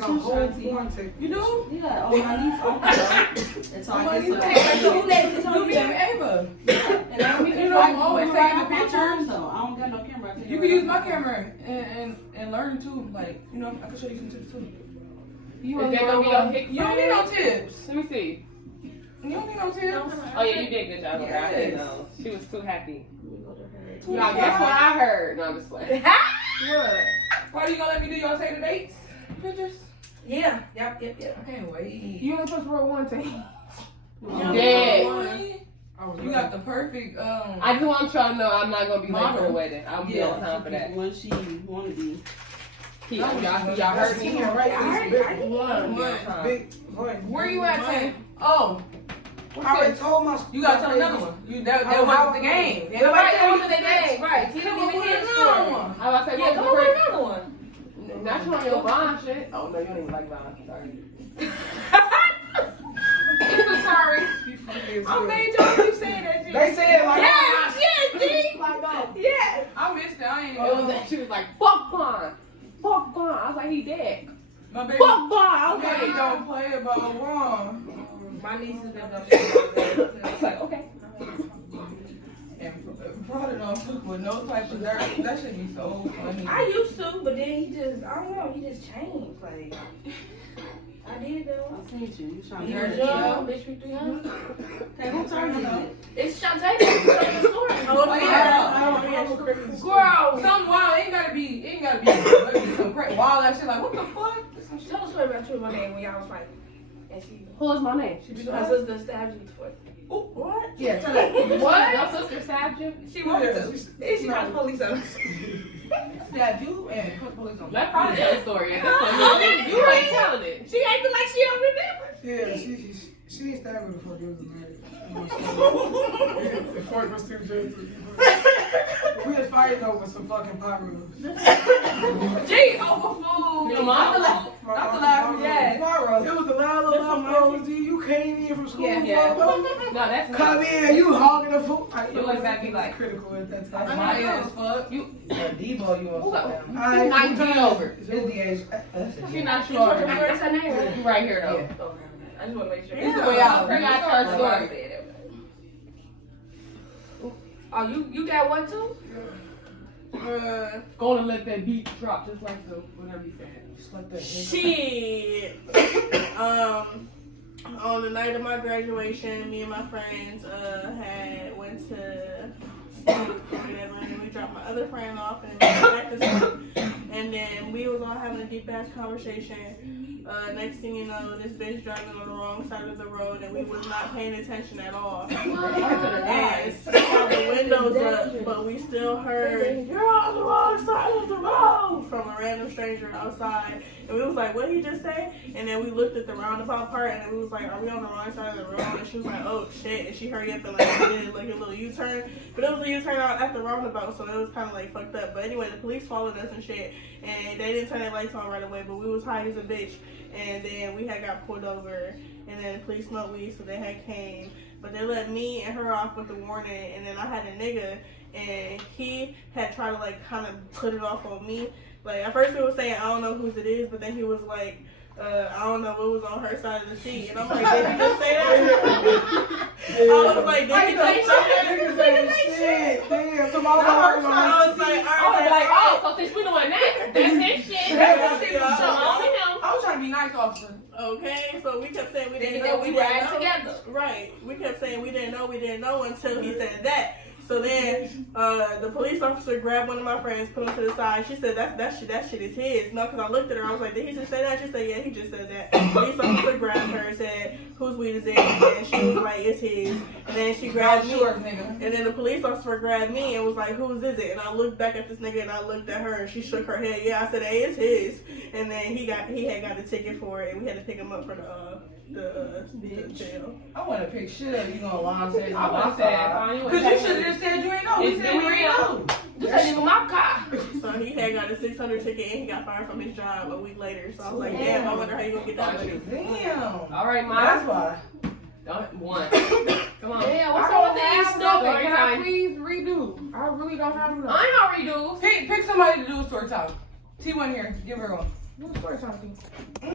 like a whole warranty. You do? Yeah, on my niece. That's all I get. You be Ava. You know, I'm always taking the pictures. So I don't got no camera. You can use my camera and learn too. Like, you know, I can show you some tips too. You don't need no tips. Let me see. You don't need no tips. Oh yeah, you did a good job. Yes. She was too happy. Yeah, Guess what I heard? No, I'm just playing. What? Why you gonna let me do your take the dates? Pictures? Yeah. Yep. I can't wait. You only supposed to roll one thing. Yeah. You got the perfect. I just want y'all to know I'm not gonna be late for the wedding. I'll be on time for that. When she wanna be. Y'all heard me here, right? Big. Where you at, Tay? Oh. I already told my. You gotta tell another one. That wasn't the game. Nobody told you the game. Right. You didn't even hear another one. I was saying, Yeah, come on with another one. not you on your bond shit. Oh no, you don't even like bond. Sorry. Sorry. I made y'all keep saying that shit. They said like. Yes, G. Like no. Yes. I missed it. I ain't It was even. that she was like, fuck bond. Fuck bond. I was like, he dead. My baby. Fuck bond. Okay, Okay. don't play about one. My niece is I was like, okay. And brought it on took with no type of dirt. That should be so funny. I used to, but then he just, I don't know, he just changed. Like, I did though. I seen you. You trying He to was hurt young, bitch, we 300. Okay, who turned it? It's Shantae. The story. Oh yeah. Girl. Something wild. It ain't gotta be some crazy wild ass shit. Like what the fuck? Tell the story about you and my name when y'all was fighting. And she, Who is my name? my sister stabbed you before. What? Yeah, tell her. What? Your sister stabbed you? She wanted to. She called the police on us. Stabbed you and put police on. Let probably tell the story. At this point, you ain't telling it. She acted like she don't remember. Yeah, she ain't stabbing before they was married. The fork was too gentle. We was fighting over some fucking pot roast. Gee, over food. Your mom? Not the last one. Yeah. It was the last little leftovers. You came in from school. Yeah. Photo. No, that's me. Come in, you hogging the food. You look back and like, Critical at that That's time. my ass fuck. you. Debo, you Who want got- to Alright, Now you turn over. It's DH. She's not You sure. remember her name, right? You right here though. Yeah. Okay. I just want to make sure. It's the way out. You got her story. Oh, you got one too? Gonna let that beat drop just like the whatever you said. Just like that. Shit. On the night of my graduation, me and my friends had went to sleep or whatever, and then we dropped my other friend off and we went back to sleep. And then we was all having a deep ass conversation. Next thing you know, this bitch driving on the wrong side of the road, and we was not paying attention at all. And still had the windows up, but we still heard, "You're on the wrong side of the road," from a random stranger outside. And we was like, "What did he just say?" And then we looked at the roundabout part, and then we was like, "Are we on the wrong side of the road?" And she was like, "Oh shit!" And she hurried up and like did like a little U-turn, but it was a U-turn out at the roundabout, so it was kind of like fucked up. But anyway, the police followed us and shit, and they didn't turn their lights on right away, but we was high as a bitch. And then we had got pulled over, and then the police smoked weed, so they had came. But they let me and her off with the warning, and then I had a nigga, and he had tried to like kind of put it off on me. Like at first he was saying, "I don't know whose it is," but then he was like, "I don't know what was on her side of the seat," and I'm like, "Did you just say that?" I was like, "Did you just say that?" Shit, damn, come I on. was like, I was like, oh, so since we doing that, that's his shit. That's his shit. So only him. I was trying to be nice, officer. Okay, so we kept saying we didn't Then know. we didn't ride know. together. Right. We kept saying we didn't know until he said that. So then the police officer grabbed one of my friends, put him to the side. She said that shit is his. No, because I looked at her. I was like, did he just say that? She said, yeah, he just said that. Police officer grabbed her and said, whose weed is it? And she was like, it's his. And then she grabbed me. Nigga. And then the police officer grabbed me and was like, whose is it? And I looked back at this nigga and I looked at her and she shook her head. Yeah, I said, hey, it's his. And then he had got a ticket for it and we had to pick him up for the jail. I want to pick shit up. You gonna lie and say I would have said, fine, because you should have just said you ain't know. We It's said been we ain't real. know. This ain't even my car. So he had got a 600 ticket and he got fired from his job a week later. So I was like, damn, I wonder how you gonna get that money. Damn. All right, Mom. That's why. One. Come on. Damn, what's I wrong with don't these have stupid? nothing. Can I Time. please redo? I really don't have enough. I ain't already do. Pick somebody to do a story time. T1 here. Give her one. What's the story talking?